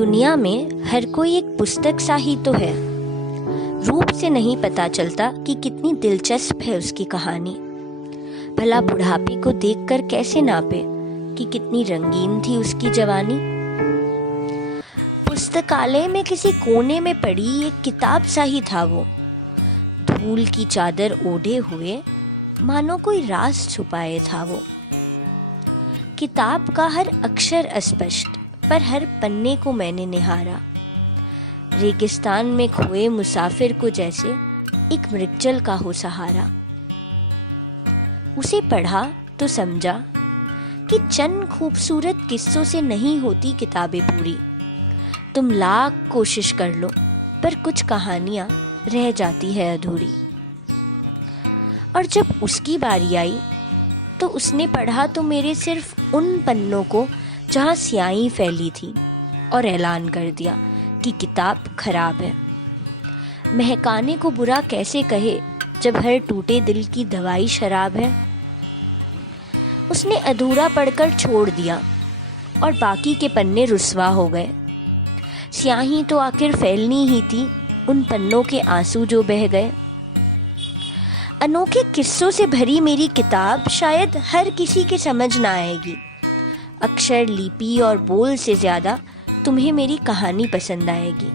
दुनिया में हर कोई एक पुस्तक सा ही तो है। रूप से नहीं पता चलता कि कितनी दिलचस्प है उसकी कहानी। भला बुढ़ापे को देखकर कैसे नापे कि कितनी रंगीन थी उसकी जवानी। पुस्तकालय में किसी कोने में पड़ी एक किताब सा ही था वो, धूल की चादर ओढ़े हुए मानो कोई राज छुपाए था वो। किताब का हर अक्षर अस्पष्ट, पर हर पन्ने को मैंने निहारा। रेगिस्तान में खोए मुसाफिर को जैसे एक मृगजल का हो सहारा। उसे पढ़ा तो समझा कि चंद खूबसूरत किस्सों से नहीं होती किताबें पूरी। तुम लाख कोशिश कर लो पर कुछ कहानियां रह जाती है अधूरी। और जब उसकी बारी आई तो उसने पढ़ा तो मेरे सिर्फ उन पन्नों को जहां स्याही फैली थी, और ऐलान कर दिया कि किताब खराब है। महकाने को बुरा कैसे कहे जब हर टूटे दिल की दवाई शराब है। उसने अधूरा पढ़कर छोड़ दिया और बाकी के पन्ने रुस्वा हो गए। स्याही तो आखिर फैलनी ही थी, उन पन्नों के आंसू जो बह गए। अनोखे किस्सों से भरी मेरी किताब शायद हर किसी के समझ ना आएगी। अक्षर, लिपि और बोल से ज़्यादा तुम्हें मेरी कहानी पसंद आएगी।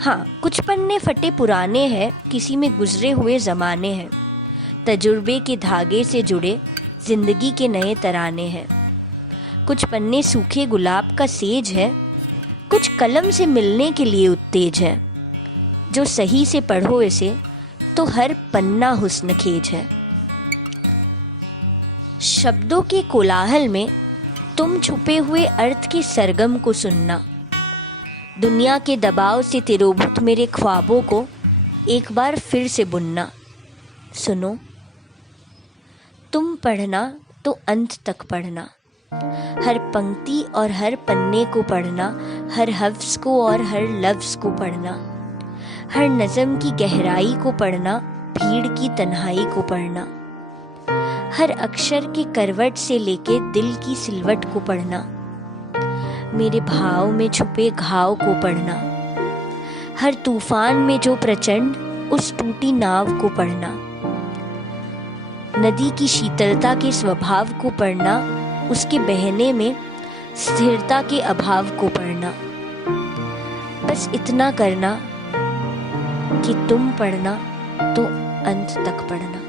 हाँ, कुछ पन्ने फटे पुराने हैं, किसी में गुजरे हुए ज़माने हैं। तजुर्बे के धागे से जुड़े जिंदगी के नए तराने हैं। कुछ पन्ने सूखे गुलाब का सेज है, कुछ कलम से मिलने के लिए उत्तेज है। जो सही से पढ़ो इसे तो हर पन्ना हुस्न खेज है। शब्दों के कोलाहल में तुम छुपे हुए अर्थ के सरगम को सुनना। दुनिया के दबाव से तिरोभूत मेरे ख्वाबों को एक बार फिर से बुनना। सुनो, तुम पढ़ना तो अंत तक पढ़ना। हर पंक्ति और हर पन्ने को पढ़ना, हर हफ्स को और हर लफ्ज़ को पढ़ना। हर नज़म की गहराई को पढ़ना, भीड़ की तन्हाई को पढ़ना। हर अक्षर के करवट से लेके दिल की सिलवट को पढ़ना। मेरे भाव में छुपे घाव को पढ़ना। हर तूफान में जो प्रचंड, उस टूटी नाव को पढ़ना। नदी की शीतलता के स्वभाव को पढ़ना, उसके बहने में स्थिरता के अभाव को पढ़ना। बस इतना करना कि तुम पढ़ना तो अंत तक पढ़ना।